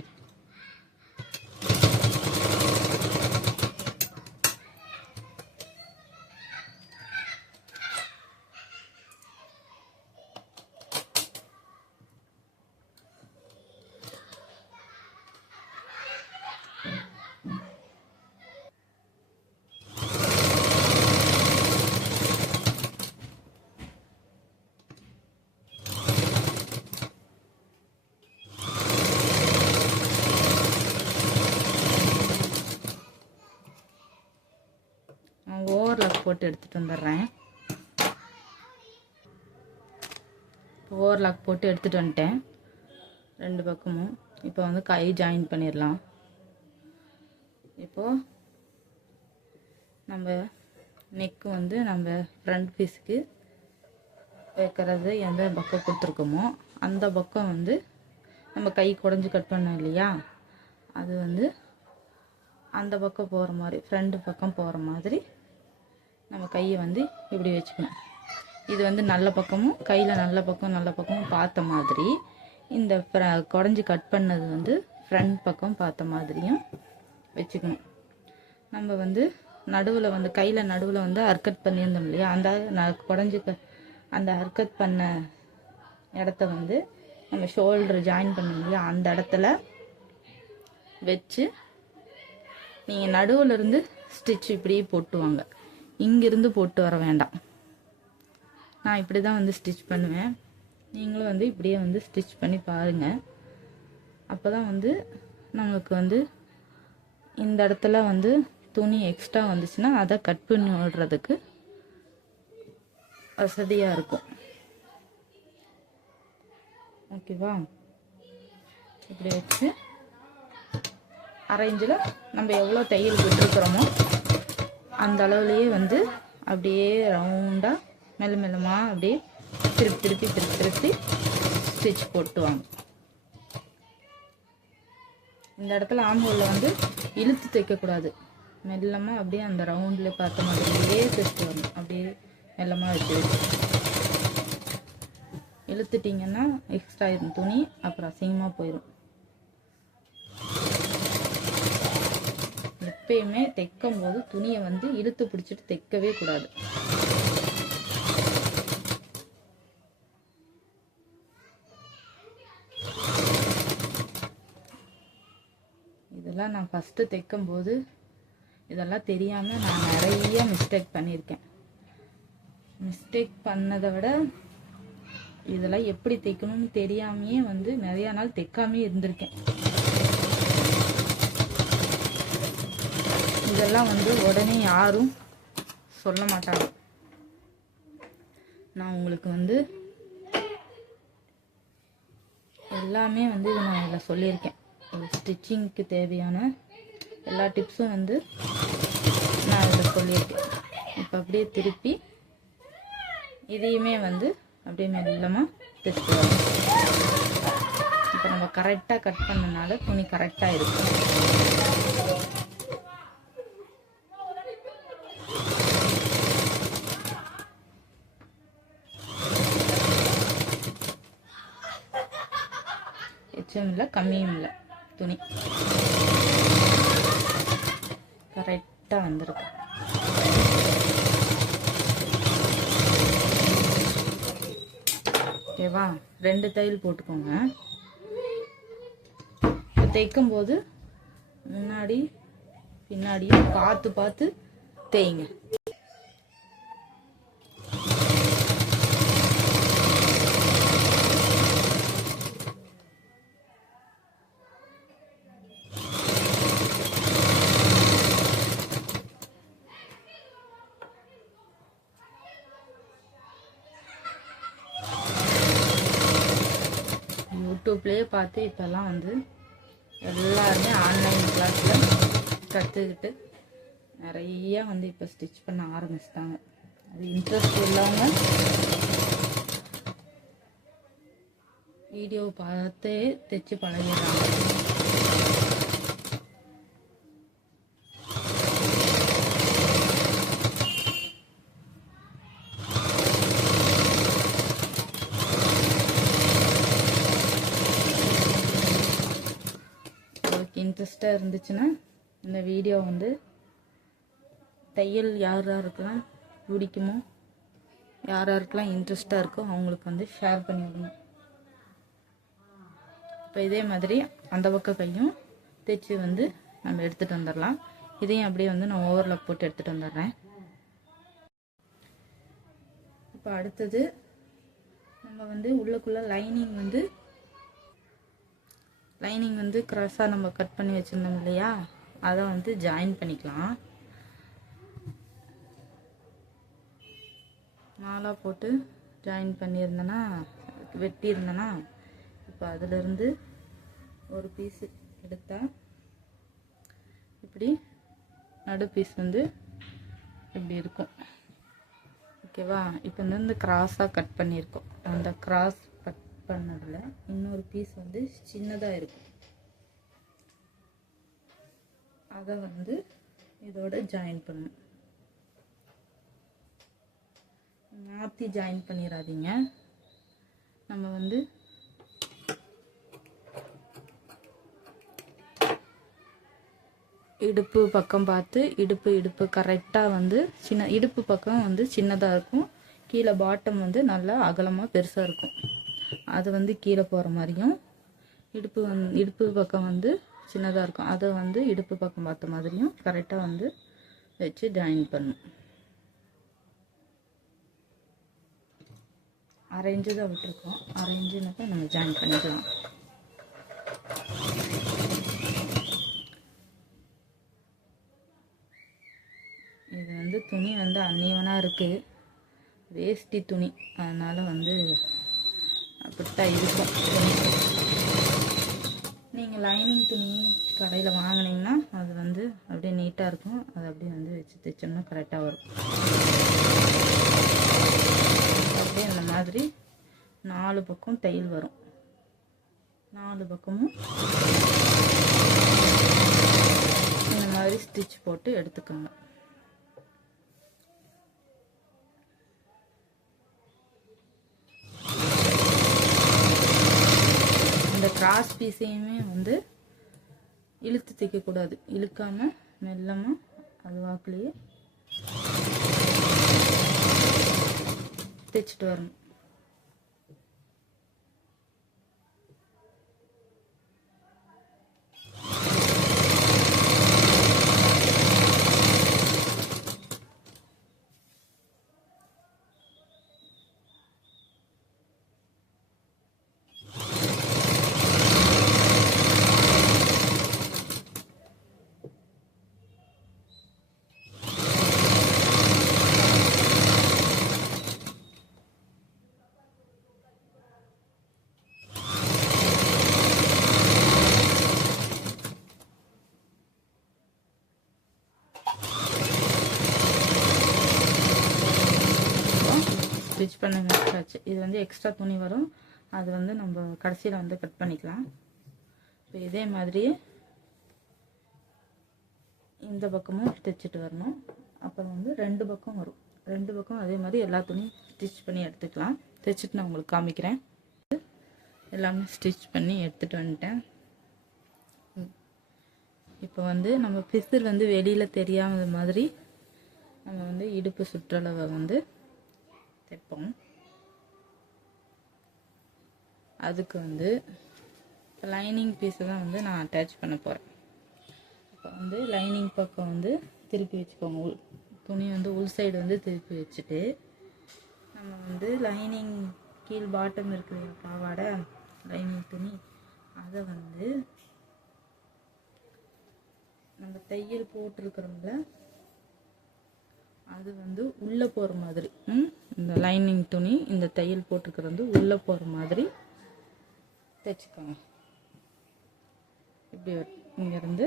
ஓவர்லாக் போட்டு எடுத்துகிட்டு வந்துடுறேன். ஓவர்லாக் போட்டு எடுத்துகிட்டு வந்துட்டேன் ரெண்டு பக்கமும். இப்போ வந்து கை ஜாயின் பண்ணிடலாம். இப்போது நம்ம நெக்கு வந்து நம்ம ஃப்ரண்ட் பீஸுக்கு வைக்கிறது எந்த பக்கம் கொடுத்துருக்கோமோ அந்த பக்கம் வந்து நம்ம கை குடஞ்சி கட் பண்ணோம் இல்லையா, அது வந்து அந்த பக்கம் போகிற மாதிரி, ஃப்ரண்ட் பக்கம் போகிற மாதிரி நம்ம கையை வந்து இப்படி வச்சுக்கணும். இது வந்து நல்ல பக்கமும் கையில் நல்ல பக்கமும் பார்த்த மாதிரி, இந்த குடஞ்சி கட் பண்ணது வந்து ஃப்ரண்ட் பக்கம் பார்த்த மாதிரியும் வச்சுக்கணும். நம்ம வந்து நடுவில் வந்து கையில் நடுவில் வந்து அர்க்கட் பண்ணியிருந்தோம் இல்லையா, அந்த குடஞ்சி அந்த அர்க்கட் பண்ண இடத்த வந்து நம்ம ஷோல்டர் ஜாயின் பண்ணோம் இல்லையா, அந்த இடத்துல வச்சு நீங்கள் நடுவில் இருந்து ஸ்டிச் இப்படியே போட்டுவாங்க. இங்கிருந்து போட்டு வர வேண்டாம். நான் இப்படி தான் வந்து ஸ்டிச் பண்ணுவேன். நீங்களும் வந்து இப்படியே வந்து ஸ்டிச் பண்ணி பாருங்கள். அப்போ தான் வந்து நமக்கு வந்து இந்த இடத்துல வந்து துணி எக்ஸ்ட்ரா வந்துச்சுன்னா அதை கட் பண்ணி விடுறதுக்கு வசதியாக இருக்கும். ஓகேவா? இப்படி வச்சு அரை இன்ச்சில் நம்ம எவ்வளோ தையல் விட்டுருக்குறோமோ அந்த அளவுலேயே வந்து அப்படியே ரவுண்டாக மெல்லமாக அப்படியே திருப்பி ஸ்டிச் போட்டுவாங்க. இந்த இடத்துல ஆம்ஹோலில் வந்து இழுத்து தைக்கக்கூடாது. மெல்லமாக அப்படியே அந்த ரவுண்டில் பார்த்த மாதிரியே தைச்சு வரணும். அப்படியே மெல்லமாக வச்சு இழுத்துட்டிங்கன்னா எக்ஸ்ட்ரா இருக்கும் துணி, அப்புறம் அசிங்கமாக போயிடும். எப்பயுமே தைக்கும் போது துணியை வந்து இழுத்து பிடிச்சிட்டு தைக்கவே கூடாது. இதெல்லாம் நான் ஃபஸ்ட்டு தைக்கும் போது இதெல்லாம் தெரியாமல் நான் நிறைய மிஸ்டேக் பண்ணியிருக்கேன். மிஸ்டேக் பண்ணதை விட இதெல்லாம் எப்படி தைக்கணும்னு தெரியாமையே வந்து நிறையா நாள் தைக்காமே இருந்திருக்கேன். இதெல்லாம் வந்து உடனே யாரும் சொல்ல மாட்டாங்க. நான் உங்களுக்கு வந்து எல்லாமே வந்து நான் இதில் சொல்லியிருக்கேன். ஒரு ஸ்டிச்சிங்க்கு தேவையான எல்லா டிப்ஸும் வந்து நான் இதில் சொல்லியிருக்கேன். இப்போ அப்படியே திருப்பி இதையுமே வந்து அப்படியே மெல்லமாக தைச்சு வரும். இப்போ நம்ம கரெக்டாக கட் பண்ணனால துணி கரெக்டாக இருக்கும். எச்சும் இல்லை கம்மியும் இல்லை, துணி கரெக்டாக வந்திருக்கு. ஓகேவா? ரெண்டு தையல் போட்டுக்கோங்க. தைக்கும் போது முன்னாடி பின்னாடியும் பார்த்து தேய்ங்க. யூடியூப்லேயே பார்த்து இப்போல்லாம் வந்து எல்லாருமே ஆன்லைன் கிளாஸில் கற்றுக்கிட்டு நிறையா வந்து இப்போ ஸ்டிச் பண்ண ஆரம்பிச்சிட்டாங்க. அது இன்ட்ரெஸ்ட் இல்லாமல் வீடியோ பார்த்து தைச்சு பழகிடுறாங்க. உங்களுக்கு இன்ட்ரெஸ்டாக இருந்துச்சுன்னா இந்த வீடியோ வந்து தையல் யார் யாருக்கெல்லாம் பிடிக்குமோ, யார் யாருக்கெல்லாம் இன்ட்ரெஸ்டாக இருக்கோ அவங்களுக்கு வந்து ஷேர் பண்ணி விடணும். இப்போ இதே மாதிரி அந்த பக்கம் கையும் தைச்சி வந்து நம்ம எடுத்துகிட்டு வந்துடலாம். இதையும் அப்படியே வந்து நான் ஓவர்லாக் போட்டு எடுத்துகிட்டு வந்துடுறேன். இப்போ அடுத்தது நம்ம வந்து உள்ளுக்குள்ளே லைனிங் வந்து கிராஸாக நம்ம கட் பண்ணி வச்சுருந்தோம் இல்லையா, அதை வந்து ஜாயின் பண்ணிக்கலாம். நாலாக போட்டு ஜாயின் பண்ணியிருந்தேன்னா, வெட்டியிருந்தேன்னா, இப்போ அதிலிருந்து ஒரு பீஸு எடுத்தால் இப்படி நடு பீஸ் வந்து இப்படி இருக்கும். ஓகேவா? இப்போ வந்து இந்த கிராஸாக கட் பண்ணியிருக்கோம். அந்த கிராஸ் கட் பண்ணதில் இன்னொரு பீஸ் வந்து சின்னதாக இருக்கும். அதை வந்து இதோட ஜாயின் பண்ணணும். மாற்றி ஜாயின் பண்ணிடாதீங்க. நம்ம வந்து இடுப்பு பக்கம் பார்த்து இடுப்பு கரெக்டாக வந்து இடுப்பு பக்கம் வந்து சின்னதாக இருக்கும், கீழே பாட்டம் வந்து நல்லா அகலமாக பெருசாக இருக்கும். அது வந்து கீழே போகிற மாதிரியும், இடுப்பு பக்கம் வந்து சின்னதாக இருக்கும், அதை வந்து இடுப்பு பக்கம் பார்த்த மாதிரியும் கரெக்டாக வந்து வச்சு ஜாயின் பண்ணணும். அரை இன்ச்சு தான் விட்டுருக்கோம். அரை இன்ச்சுனாக்கா நம்ம ஜாயின் பண்ணிக்கலாம். இது வந்து துணி வந்து அன்னியவனாக இருக்குது, வேஷ்டி துணி, அதனால் வந்து அப்படித்தான் இருக்கும் துணி. நீங்கள் லைனிங் துணி கடையில் வாங்கினீங்கன்னா அது வந்து அப்படியே நீட்டாக இருக்கும். அது அப்படியே வந்து வச்சு தைச்சோம்னா கரெக்டாக வரும். அப்படியே இந்த மாதிரி 4 பக்கம் தையல் வரும். 4 பக்கமும் இந்த மாதிரி ஸ்டிச் போட்டு எடுத்துக்கோங்க. இந்த கிராஸ் பீஸையுமே வந்து இழுத்து தைக்கக்கூடாது. இழுக்காமல் மெல்லமாக அது வாக்குலேயே தைச்சிட்டு வரணும். ஸ்டிச் பண்ண முடிச்சாச்சு. இது வந்து எக்ஸ்ட்ரா துணி வரும், அது வந்து நம்ம கடைசியில் வந்து கட் பண்ணிக்கலாம். இப்போ இதே மாதிரியே இந்த பக்கமும் தைச்சிட்டு வரணும். அப்புறம் வந்து 2 பக்கம் வரும். 2 பக்கம் அதே மாதிரி எல்லா துணியும் ஸ்டிச் பண்ணி எடுத்துக்கலாம். தைச்சிட்டு நான் உங்களுக்கு காமிக்கிறேன். எல்லாமே ஸ்டிச் பண்ணி எடுத்துகிட்டு வந்துட்டேன். இப்போ வந்து நம்ம பிசில் வந்து வெளியில் தெரியாத மாதிரி நம்ம வந்து இடுப்பு சுற்றளவை வந்து தைப்போம். அதுக்கு வந்து லைனிங் பீஸை தான் வந்து நான் அட்டாச் பண்ண போகிறேன். இப்போ வந்து லைனிங் பக்கம் வந்து திருப்பி வச்சுக்கோங்க. துணி வந்து உள் சைடு வந்து திருப்பி வச்சுட்டு நம்ம வந்து லைனிங் கீழ் பாட்டம் இருக்கிற பாவாடை லைனிங் துணி அதை வந்து நம்ம தையல் போட்டிருக்கிறோம்ல அது வந்து உள்ளே போகிற மாதிரி, இந்த லைனிங் துணி இந்த தையல் போட்டிருக்கிறது வந்து உள்ளே போகிற மாதிரி தைச்சிக்கோங்க. இப்படி இங்கேருந்து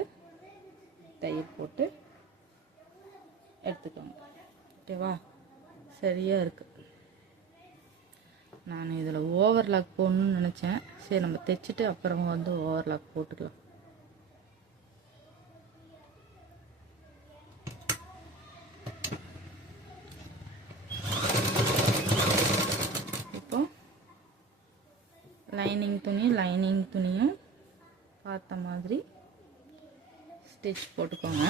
தையல் போட்டு எடுத்துக்கோங்க. ஓகேவா? சரியாக இருக்குது. நான் இதில் ஓவர்லாக் போடணும்னு நினச்சேன். சரி நம்ம தைச்சிட்டு அப்புறம் வந்து ஓவர்லாக் போட்டுக்கலாம். இப்போ லைனிங் துணியும் பார்த்த மாதிரி ஸ்டிச் போட்டுக்கோங்க.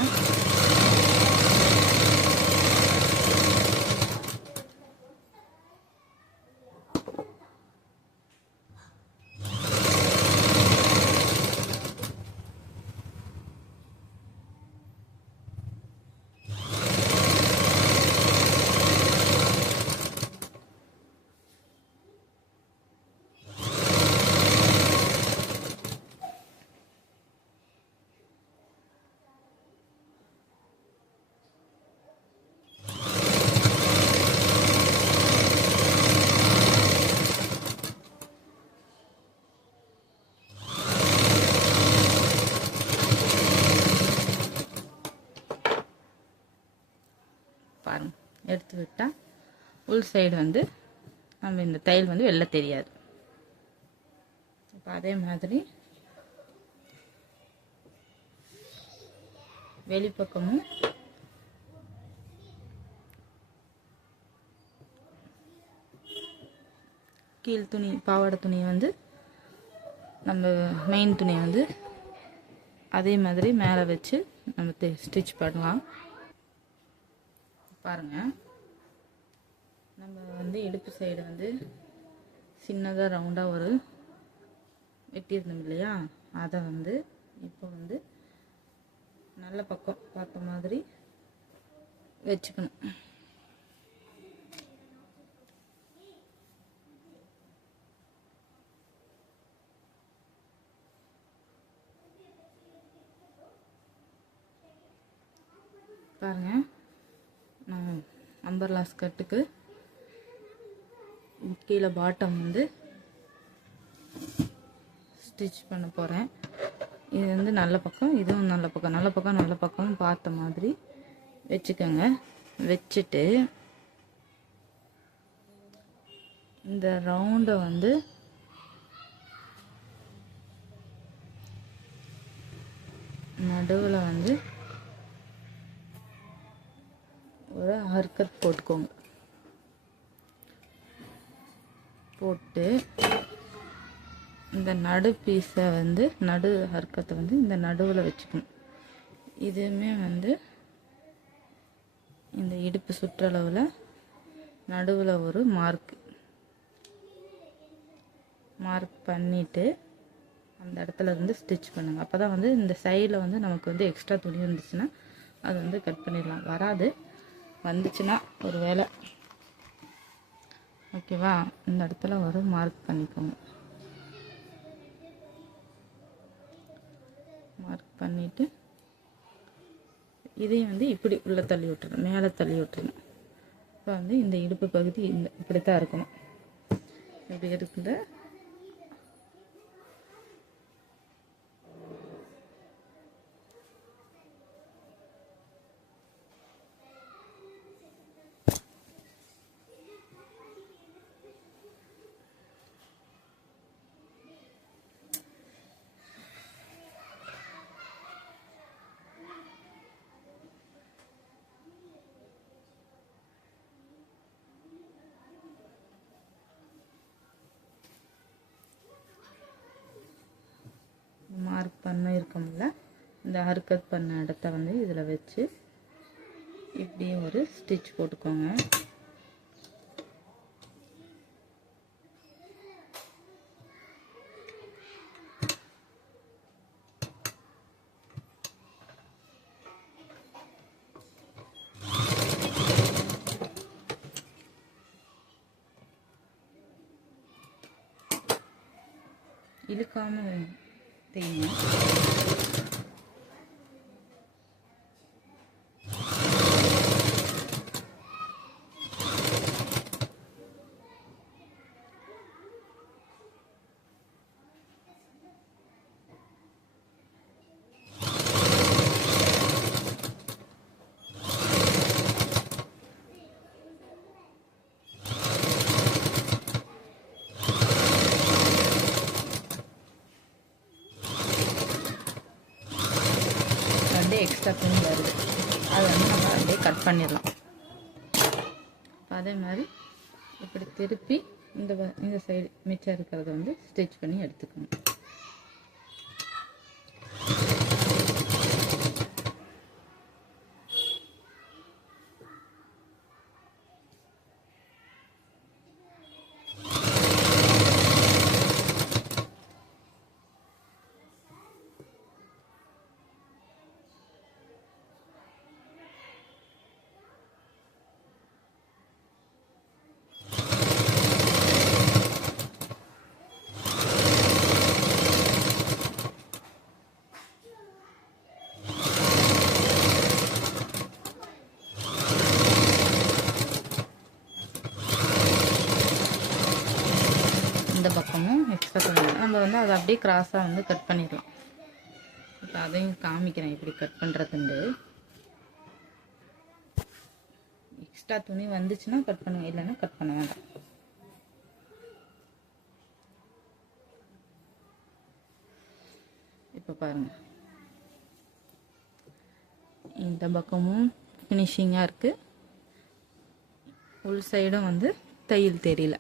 பாருங்க, எடுத்து விட்டால் உள் சைடு வந்து நம்ம இந்த தையல் வந்து வெளில தெரியாது. இப்போ அதே மாதிரி வெளிப்பக்கமும் கீழ் துணி பாவாடை துணியை வந்து நம்ம மெயின் துணியை வந்து அதே மாதிரி மேலே வச்சு நம்ம ஸ்டிச் பண்ணலாம். பாருங்கள், நம்ம வந்து இடுப்பு சைடு வந்து சின்னதாக ரவுண்டாக ஒரு வெட்டியிருந்தோம் இல்லையா, அதை வந்து இப்போ வந்து நல்ல பக்கம் பார்த்த மாதிரி வச்சுக்கணும். பாருங்கள், நான் அம்பர்லா ஸ்கர்ட்டுக்கு கீழே பாட்டம் வந்து ஸ்டிச் பண்ண போகிறேன். இது வந்து நல்ல பக்கம், இதுவும் நல்ல பக்கம், நல்ல பக்கம் பார்த்த மாதிரி வச்சுக்கோங்க. வச்சுட்டு இந்த ரவுண்டை வந்து நடுவில் வந்து ஒரு ஹர்கட் போட்டுக்கோங்க. போட்டு இந்த நடு பீஸை வந்து நடு ஹர்கத்தை வந்து இந்த நடுவில் வச்சுக்கணும். இதுவுமே வந்து இந்த இடுப்பு சுற்றளவில் நடுவில் ஒரு மார்க் பண்ணிவிட்டு அந்த இடத்துல இருந்து ஸ்டிச் பண்ணுங்கள். அப்போ தான் வந்து இந்த சைடில் வந்து நமக்கு வந்து எக்ஸ்ட்ரா துணி இருந்துச்சுன்னா அது வந்து கட் பண்ணிடலாம். வராது, வந்துச்சுன்னா ஒரு வேளை ஓகேவா. இந்த இடத்துல ஒரு மார்க் பண்ணிக்கோங்க. மார்க் பண்ணிவிட்டு இதையும் வந்து இப்படி உள்ளே தள்ளி விட்டுறணும், மேலே தள்ளி விட்டுறணும். இப்போ வந்து இந்த இடுப்பு பகுதி இப்படி தான் இருக்கணும். இப்படி இருக்குது. மார்க் பண்ண இருக்கோம்ல, இந்த ஹர்கட் பண்ண இடத்த வந்து இதில் வச்சு இப்படியே ஒரு ஸ்டிச் போட்டுக்கோங்க. இழுக்காம தேய்ங்க. எக்ஸ்ட்ரா துணி வருது, அதை வந்து நம்ம அப்படியே கட் பண்ணிடலாம். அதே மாதிரி இப்படி திருப்பி இந்த சைடு மிச்சம் இருக்கிறத வந்து ஸ்டிச் பண்ணி எடுத்துக்கணும். இந்த பக்கமும் எக்ஸ்ட்ரா துணி நம்ம வந்து அதை அப்படியே கிராஸாக வந்து கட் பண்ணிடலாம். இப்போ அதையும் காமிக்கிறேன் எப்படி கட் பண்ணுறதுண்டு. எக்ஸ்ட்ரா துணி வந்துச்சுன்னா கட் பண்ணுவேன், இல்லைன்னா கட் பண்ண வேண்டாம். இப்போ பாருங்கள், இந்த பக்கமும் ஃபினிஷிங்காக இருக்குது, உள் சைடும் வந்து தையல் தெரியல,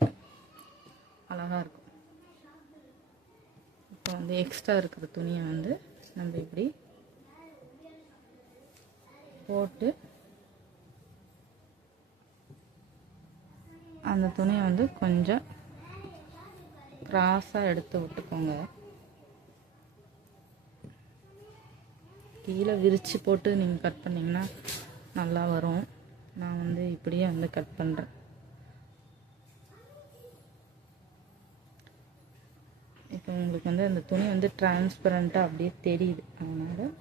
அழகாக இருக்கும். இப்போ வந்து எக்ஸ்ட்ரா இருக்கிற துணியை வந்து நம்ம இப்படி போட்டு அந்த துணியை வந்து கொஞ்சம் கிராஸாக எடுத்து விட்டுக்கோங்க. கீழே விரித்து போட்டு நீங்கள் கட் பண்ணிங்கன்னா நல்லா வரும். நான் வந்து இப்படியே வந்து கட் பண்ணுறேன். இப்போ உங்களுக்கு வந்து அந்த துணி வந்து டிரான்ஸ்பரண்ட்டாக அப்படியே தெரியுது, அதனால்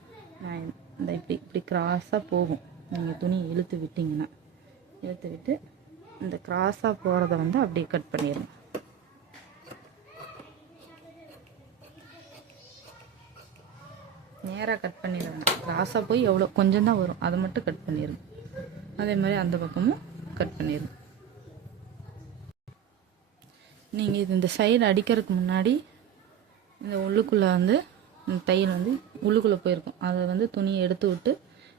நான் இந்த இப்படி கிராஸாக போகும். நீங்கள் துணி இழுத்து விட்டிங்கன்னா, இழுத்து விட்டு இந்த கிராஸாக போகிறத வந்து அப்படியே கட் பண்ணிடுங்க. நேராக கட் பண்ணிடுங்க, கிராஸாக போய் எவ்வளோ கொஞ்சம் தான் வரும், அதை மட்டும் கட் பண்ணிடுங்க. அதே மாதிரி அந்த பக்கமும் கட் பண்ணிடுங்க. நீங்கள் இது இந்த சைடு அடிக்கிறதுக்கு முன்னாடி இந்த உள்ளுக்குள்ளே வந்து இந்த தையல் வந்து உள்ளுக்குள்ளே போயிருக்கும், அதை வந்து துணியை எடுத்து விட்டு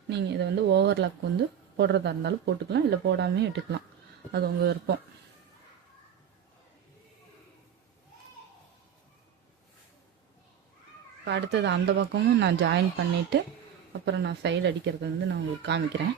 நீங்கள் இதை வந்து ஓவர்லாக் வந்து போடுறதா இருந்தாலும் போட்டுக்கலாம், இல்லை போடாமே விட்டுக்கலாம், அது உங்கள் விருப்பம். இப்போ அடுத்தது அந்த பக்கமும் நான் ஜாயின் பண்ணிவிட்டு அப்புறம் நான் சைடு அடிக்கிறது வந்து நான் உங்களுக்கு காமிக்கிறேன்.